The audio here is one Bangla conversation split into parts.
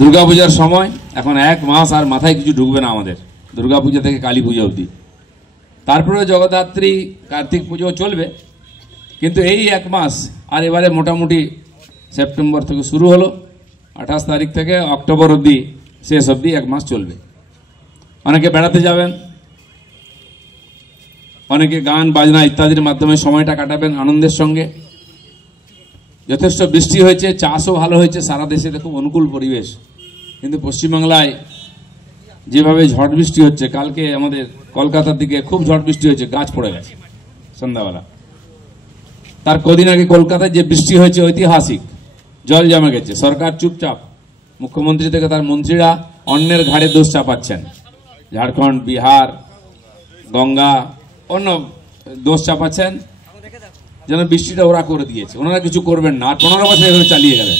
দুর্গাপূজার সময় এখন 1 মাস আর মাথায় কিছু ঢুকবে না আমাদের, দুর্গাপূজা থেকে কালী পূজা অবধি। তারপরে জগদ্ধাত্রী, কার্তিক পুজো চলবে, কিন্তু এই 1 মাস আর এবারে মোটামুটি সেপ্টেম্বর থেকে শুরু হলো, 28 তারিখ থেকে অক্টোবর অবধি, শেষ অবধি 1 মাস চলবে। অনেকে বেড়াতে যাবেন, অনেকে গান বাজনা ইত্যাদির মাধ্যমে সময়টা কাটাবেন আনন্দের সঙ্গে। যথেষ্ট বৃষ্টি হয়েছে, চাষও ভালো হয়েছে, সারা দেশে খুব অনুকূল পরিবেশ। কিন্তু পশ্চিমবাংলায় যেভাবে ঝড় বৃষ্টি হচ্ছে, কালকে আমাদের কলকাতার দিকে খুব ঝড় বৃষ্টি হয়েছে, গাছ পড়ে গেছে সন্ধ্যাবেলা। তার কদিন আগে কলকাতায় যে বৃষ্টি হয়েছে ঐতিহাসিক, জল জমে গেছে, সরকার চুপচাপ, মুখ্যমন্ত্রী থেকে তার মন্ত্রীরা অন্যের ঘাড়ে দোষ চাপাচ্ছেন, ঝাড়খণ্ড, বিহার, গঙ্গা, অন্য দোষ চাপাচ্ছেন, যেন বৃষ্টিটা ওরা করে দিয়েছে, ওনারা কিছু করবেন না, আর 15 বছর এভাবে চালিয়ে গেলেন।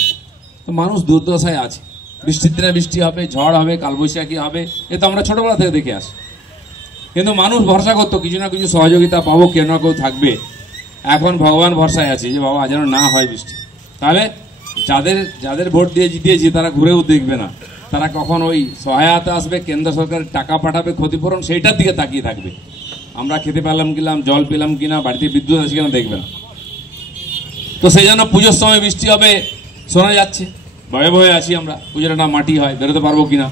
তো মানুষ দুর্দশায় আছে। বৃষ্টির দিনে বৃষ্টি হবে, ঝড় হবে, কালবৈশাখী হবে, এ তো আমরা ছোটবেলা থেকে দেখে আসি। কিন্তু মানুষ ভরসা করতো কিছু না কিছু সহযোগিতা পাবো, কেউ না কেউ থাকবে। এখন ভগবান ভরসায় আছে যে বাবা যেন না হয় বৃষ্টি। তাহলে যাদের ভোট দিয়ে জিতিয়েছি তারা ঘুরেও দেখবে না, তারা কখন ওই সহায়তা আসবে, কেন্দ্র সরকারের টাকা পাঠাবে ক্ষতিপূরণ, সেইটার দিকে তাকিয়ে থাকবে। আমরা খেতে পেলাম কিনা, জল পেলাম কিনা, বাড়িতে বিদ্যুৎ আছে কিনা দেখবে না। তো সেই জন্য পুজোর সময় বৃষ্টি হবে শোনা যাচ্ছে, ভয়ে ভয়ে আছি আমরা, পুজোটা না মাটি হয়, বেরোতে পারবো কিনা।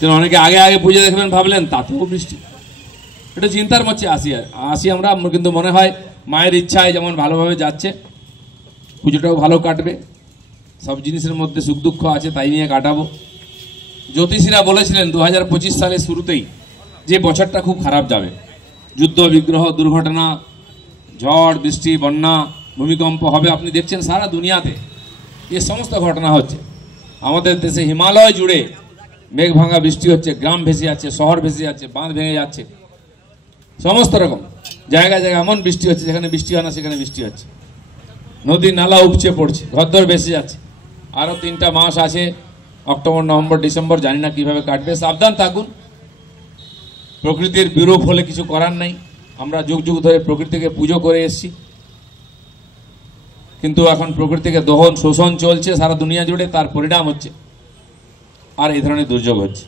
যেন অনেকে আগে আগে পুজো দেখবেন ভাবলেন, তাতেও বৃষ্টি, এটা চিন্তার মধ্যে আসি আমরা। কিন্তু মনে হয় মায়ের ইচ্ছায় যেমন ভালোভাবে যাচ্ছে, পুজোটাও ভালো কাটবে। সব জিনিসের মধ্যে সুখ দুঃখ আছে, তাই নিয়ে কাটাবো। জ্যোতিষীরা বলেছিলেন 2025 সালের শুরুতেই যে বছরটা খুব খারাপ যাবে, যুদ্ধ বিগ্রহ, দুর্ঘটনা, ঝড় বৃষ্টি, বন্যা, ভূমিকম্প হবে। আপনি দেখছেন সারা দুনিয়াতে এই সমস্ত ঘটনা হচ্ছে। আমাদের দেশে হিমালয় জুড়ে মেঘ ভাঙা বৃষ্টি হচ্ছে, গ্রাম ভেসে যাচ্ছে, শহর ভেসে যাচ্ছে, বাঁধ ভেঙে যাচ্ছে, সমস্ত রকম জায়গায় জায়গায় এমন বৃষ্টি হচ্ছে যেখানে বৃষ্টি হয় না সেখানে বৃষ্টি হচ্ছে। নদী নালা উপচে পড়ছে, ঘরদোর ভেসে যাচ্ছে। আরও 3টা মাস আছে, অক্টোবর, নভেম্বর, ডিসেম্বর, জানি না কিভাবে কাটবে। সাবধান থাকুন, প্রকৃতির বিরূপ হলে কিছু করার নাই। আমরা যুগ যুগ ধরে প্রকৃতিকে পুজো করে এসেছি, কিন্তু এখন প্রকৃতিকে দহন শোষণ চলছে সারা দুনিয়া জুড়ে, তার পরিণাম হচ্ছে আর এই ধরনের দুর্যোগ হচ্ছে।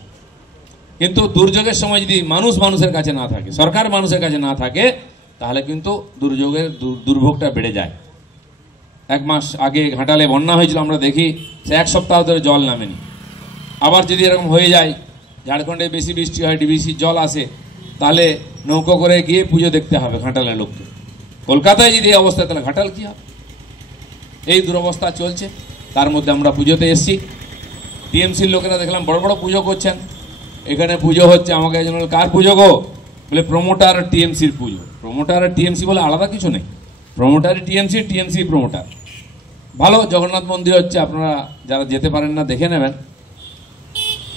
কিন্তু দুর্যোগের সময় যদি মানুষ মানুষের কাছে না থাকে, সরকার মানুষের কাছে না থাকে, তাহলে কিন্তু দুর্যোগের দুর্ভোগটা বেড়ে যায়। 1 মাস আগে ঘাটালে বন্যা হয়েছিল, আমরা দেখি সে 1 সপ্তাহ ধরে জল নামেনি। আবার যদি এরকম হয়ে যায়, ঝাড়খণ্ডে বেশি বৃষ্টি হয়, ডিবিসির জল আসে, তাহলে নৌকো করে গিয়ে পুজো দেখতে হবে ঘাটালের লোককে। কলকাতায় যদি এই অবস্থা, তাহলে ঘাটাল কি হবে? এই দুরবস্থা চলছে, তার মধ্যে আমরা পুজোতে এসেছি। টিএমসির লোকেরা দেখলাম বড় বড় পুজো করছেন, এখানে পুজো হচ্ছে। আমাকে একজন বলে, কার পুজো গো? বলে প্রমোটার আর টিএমসির পুজো। প্রমোটার আর টিএমসি বলে আলাদা কিছু নেই, প্রমোটার টিএমসি, টিএমসি প্রমোটার। ভালো জগন্নাথ মন্দির হচ্ছে, আপনারা যারা যেতে পারেন না দেখে নেবেন।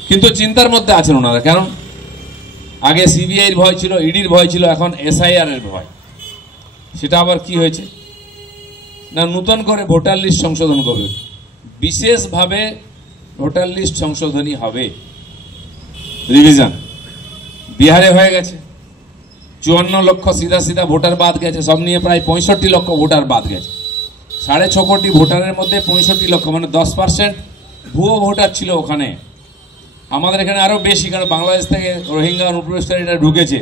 কিন্তু চিন্তার মধ্যে আছেন ওনারা, কারণ আগে সিবিআইয়ের ভয় ছিল, ইডির ভয় ছিল, এখন SIR এর ভয়। সেটা আবার কি হয়েছে না, নতুন করে ভোটার লিস্ট সংশোধন করবে, বিশেষভাবে ভোটার লিস্ট সংশোধনী হবে, রিভিশন। বিহারে হয়ে গেছে, 54 লক্ষ সিধা সিধা ভোটার বাদ গেছে, সব নিয়ে প্রায় 65 লক্ষ ভোটার বাদ গেছে। 6.5 কোটি ভোটারের মধ্যে 65 লক্ষ, মানে 10% ভুয়ো ভোটার ছিল ওখানে। আমাদের এখানে আরও বেশি, কারণ বাংলাদেশ থেকে রোহিঙ্গা অনুপ্রবেশকারীরা ঢুকেছে।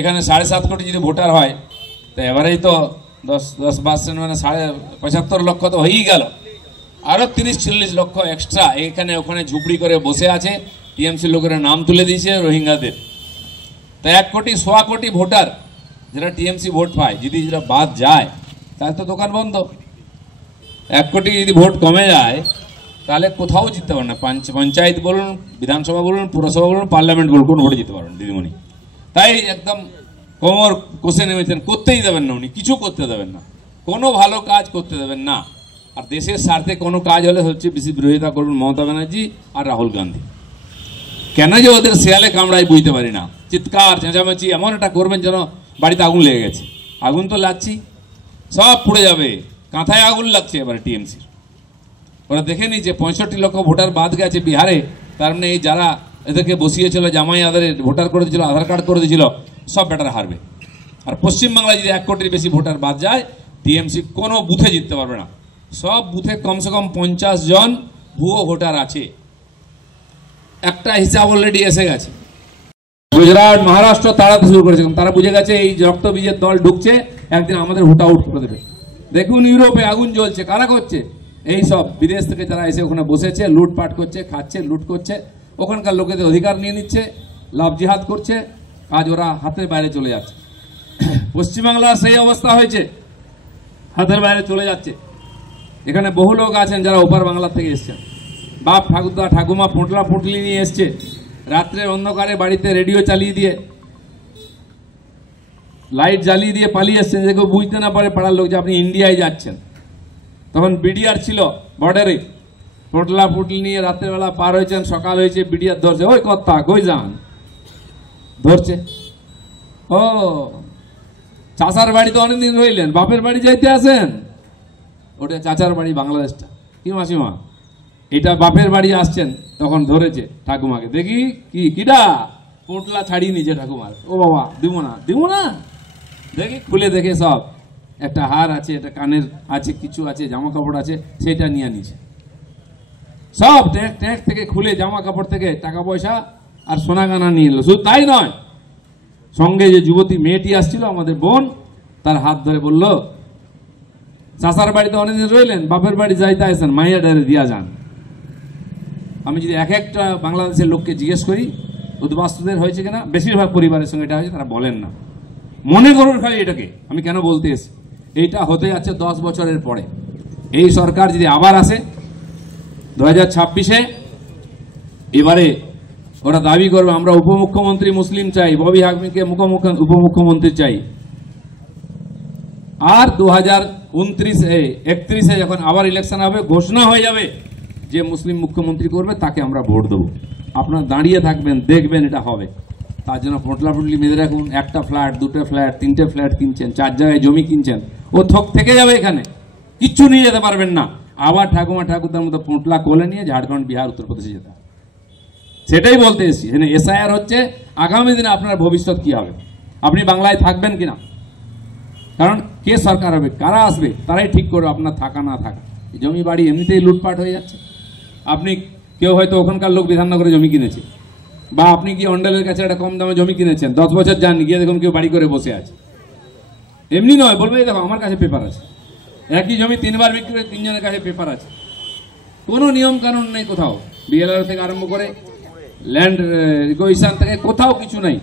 এখানে 7.5 কোটি যদি ভোটার হয়, তো এবারেই তো 10% মানে 75 লক্ষ তো হয়েই গেল। আরও 30-40 লক্ষ এক্সট্রা এখানে ওখানে ঝুপড়ি করে বসে আছে। টিএমসি লোকেরা নাম তুলে দিয়েছে রোহিঙ্গাদের। তাই 1.25 কোটি ভোটার যারা টিএমসি ভোট পায়, যদি যেটা বাদ যায় তাহলে তো দোকান বন্ধ। 1 কোটি যদি ভোট কমে যায় তাহলে কোথাও জিততে পারেন না। পঞ্চায়েত বলুন, বিধানসভা বলুন, পুরসভা বলুন, পার্লামেন্ট বলুন, কোনো ভোটে জিততে পারেন দিদিমণি। তাই একদম কোমর কষে নেমেছেন, করতেই দেবেন না উনি, কিছু করতে দেবেন না, কোনো ভালো কাজ করতে দেবেন না। আর দেশের স্বার্থে কোনো কাজ হলে হচ্ছে বেশি বিরোধিতা করবেন মমতা ব্যানার্জি আর রাহুল গান্ধী। কেন যে ওদের শেয়ালে কামড়াই বুঝতে পারি না, চিৎকার চেঁচামেচি এমন একটা করবেন যেন বাড়িতে আগুন লেগে গেছে। আগুন তো লাগছেই, সব পুড়ে যাবে, কাঁথায় আগুন লাগছে এবারে টিএমসির। ওরা দেখে নি যে 65 লক্ষ ভোটার বাদ গেছে বিহারে, তার মানে এই যারা এদেরকে বসিয়েছিল, জামাই আদারে ভোটার করে দিয়েছিল, আধার কার্ড করে দিয়েছিল, সব ব্যাটার হারবে। আর পশ্চিমবাংলায় যদি 1 কোটির বেশি ভোটার বাদ যায়, টিএমসি কোনো বুথে জিততে পারবে না। সব বুথে কমসে কম 50 জন ভুয়ো ভোটার আছে, একটা হিসাব অলরেডি এসে গেছে। গুজরাট, মহারাষ্ট্র তাড়াতে শুরু করেছে, তারা বুঝে গেছে এই রক্তবীজের দল ঢুকছে, একদিন আমাদের ভোট আউট করে দেবে। দেখুন ইউরোপে আগুন জ্বলছে, কারা করছে? এই সব বিদেশ থেকে যারা এসে ওখানে বসেছে, লুটপাট করছে, খাচ্ছে, লুট করছে, ওখানকার লোকেদের অধিকার নিয়ে নিচ্ছে, লাভ জিহাদ করছে, আজ ওরা হাতের বাইরে চলে যাচ্ছে। পশ্চিমবাংলার সেই অবস্থা হয়েছে, হাতের বাইরে চলে যাচ্ছে। এখানে বহু লোক আছেন যারা ওপার বাংলা থেকে এসছেন, বাপ ঠাকুরদা ঠাকুমা পোটলা পুটলি নিয়ে এসছে, রাত্রে অন্ধকারে বাড়িতে রেডিও চালিয়ে দিয়ে, লাইট জ্বালিয়ে দিয়ে পালিয়ে এসছেন, যে কেউ বুঝতে না পারে পাড়ার লোক যে আপনি ইন্ডিয়ায় যাচ্ছেন। তখন বিডিআর ছিল বর্ডারে, পোটলা পুটলি নিয়ে রাত্রেবেলা পার হয়েছেন, সকাল হয়েছে, বিডিআর ধরছে, ওই কথা কই যান, ধরছে। ও চাচার বাড়িতে অনেকদিন রইলেন, বাপের বাড়ি যাইতে আসেন, ওটা চাচার বাড়ি বাংলাদেশটা, কি মাসিমা এটা বাপের বাড়ি আসছেন, তখন ধরেছে ঠাকুমাকে, দেখি কি কিডা, পোটলা ছাড়িয়ে নিয়েছে ঠাকুমার, ও বাবা দিব না দিব না, দেখি খুলে দেখে সব একটা হার আছে, একটা কানের আছে, কিছু আছে, জামা কাপড় আছে, সেটা নিয়ে নিয়েছে সব, ট্যাঙ্ক ট্যাঙ্ক থেকে খুলে জামা কাপড় থেকে টাকা পয়সা আর সোনা গানা নিয়ে এলো। শুধু তাই নয়, সঙ্গে যে যুবতী মেয়েটি আসছিল আমাদের বোন, তার হাত ধরে বলল, চাচার বাড়িতে অনেকদিন রইলেন, বাপের বাড়ি যাইতে আসেন, মাইয়া ডারে দিয়া যান। আমি যদি এক একটা বাংলাদেশের লোককে জিজ্ঞেস করি উদ্বাস্তুদের হয়েছে কিনা, বেশিরভাগ পরিবারের সঙ্গে এটা হয়েছে, তারা বলেন না। মনে করুন খালি এটাকে, আমি কেন বলতে এসেছি, এইটা হতে যাচ্ছে 10 বছরের পরে। এই সরকার যদি আবার আসে 2026-এ, এবারে ওরা দাবি করবে আমরা উপমুখ্যমন্ত্রী মুসলিম চাই, ববি হাকিমকে উপমুখ্যমন্ত্রী চাই। আর 2029-31-এ যখন আবার ইলেকশন হবে, ঘোষণা হয়ে যাবে যে মুসলিম মুখ্যমন্ত্রী করবে, তাকে আমরা ভোট দেবো। আপনারা দাঁড়িয়ে থাকবেন, দেখবেন এটা হবে। তার জন্য পোটলা পুটলি মেরে রাখুন, একটা ফ্ল্যাট, দুটো ফ্ল্যাট, 3টে ফ্ল্যাট কিনছেন, 4 জায়গায় জমি কিনছেন, ও থক থেকে যাবে, এখানে কিচ্ছু নিয়ে যেতে পারবেন না। আবার ঠাকুমা ঠাকুরদার মতো পোটলা কোলে নিয়ে ঝাড়খণ্ড, বিহার, উত্তরপ্রদেশে যেতে হবে। সেটাই বলতে এসেছি। এখানে এসআইআর হচ্ছে, আগামী দিনে আপনার ভবিষ্যৎ কি হবে, আপনি বাংলায় থাকবেন কিনা, কারণ কে সরকার হবে, কারা আসবে, তারাই ঠিক করবে আপনার থাকা না থাকা। জমি বাড়ি এমনিতেই লুটপাট হয়ে যাচ্ছে। আপনি কেউ হয়তো ওখানকার লোক বিধাননগরে জমি কিনেছে, বা আপনি কি অন্ডালের কাছে একটা কম দামে জমি কিনেছেন, 10 বছর যান, গিয়ে দেখুন কেউ বাড়ি করে বসে আছে। এমনি নয়, বলবে দেখো আমার কাছে পেপার আছে, একই জমি 3 বার বিক্রি করে 3 জনের কাছে পেপার আছে। কোনো নিয়ম কানুন নেই কোথাও, বিএলআর থেকে আরম্ভ করে ল্যান্ড রিকোয়েশন থেকে কোথাও কিছু নেই।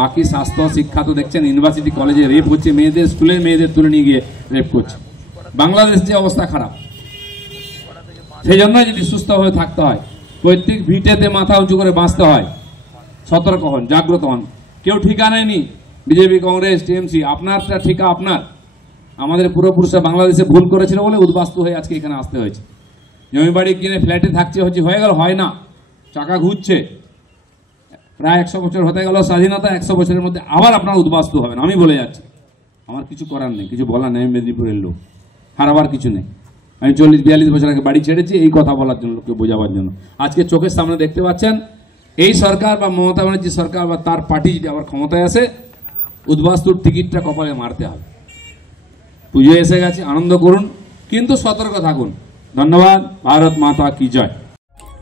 বাকি স্বাস্থ্য শিক্ষা তো দেখছেন, ইউনিভার্সিটি কলেজে রেপ হচ্ছে, মেয়েদের স্কুলের মেয়েদের তুলে নিয়ে গিয়ে রেপ করছে। বাংলাদেশ যে অবস্থা খারাপ, সেই জন্য যদি সুস্থভাবে থাকতে হয়, প্রত্যেক ভিটেতে মাথা উঁচু করে বাঁচতে হয়। সতর্ক হন, জাগ্রত হন। কেউ ঠিকানায় নি, বিজেপি, কংগ্রেস, টিএমসি, আপনারটা ঠিকা আপনার। আমাদের পূর্বপুরুষরা বাংলাদেশে ভুল করেছিল বলে উদ্বাস্তু হয়ে আজকে এখানে আসতে হয়েছে। জমি বাড়ি কিনে ফ্ল্যাটে থাকছে, হচ্ছে, হয়ে গেল, হয় না, চাকা ঘুরছে। প্রায় 100 বছর হতে গেল স্বাধীনতা, 100 বছরের মধ্যে আবার আপনার উদ্বাস্তু হবেন, আমি বলে যাচ্ছি। আমার কিছু করার নেই, কিছু বলার নেই, মেদিনীপুরের লোক, হারাবার কিছু নেই। আমি 40-42 বছর আগে বাড়ি ছেড়েছি এই কথা বলার জন্য, লোককে বোঝাবার জন্য। আজকে চোখের সামনে দেখতে পাচ্ছেন, এই সরকার বা মমতা ব্যানার্জি সরকার বা তার পার্টি যদি আবার ক্ষমতায় আসে, উদ্বাস্তুর টিকিটটা কপালে মারতে হবে। পুজো এসে গেছে, আনন্দ করুন, কিন্তু সতর্ক থাকুন। ধন্যবাদ। ভারত মাতা কি জয়।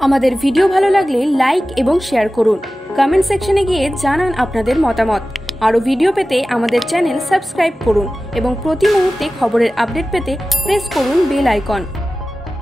আমাদের ভিডিও ভালো লাগলে লাইক এবং শেয়ার করুন। কমেন্ট সেকশনে গিয়ে জানান আপনাদের মতামত। আরও ভিডিও পেতে আমাদের চ্যানেল সাবস্ক্রাইব করুন এবং প্রতি মুহূর্তে খবরের আপডেট পেতে প্রেস করুন বেল আইকন।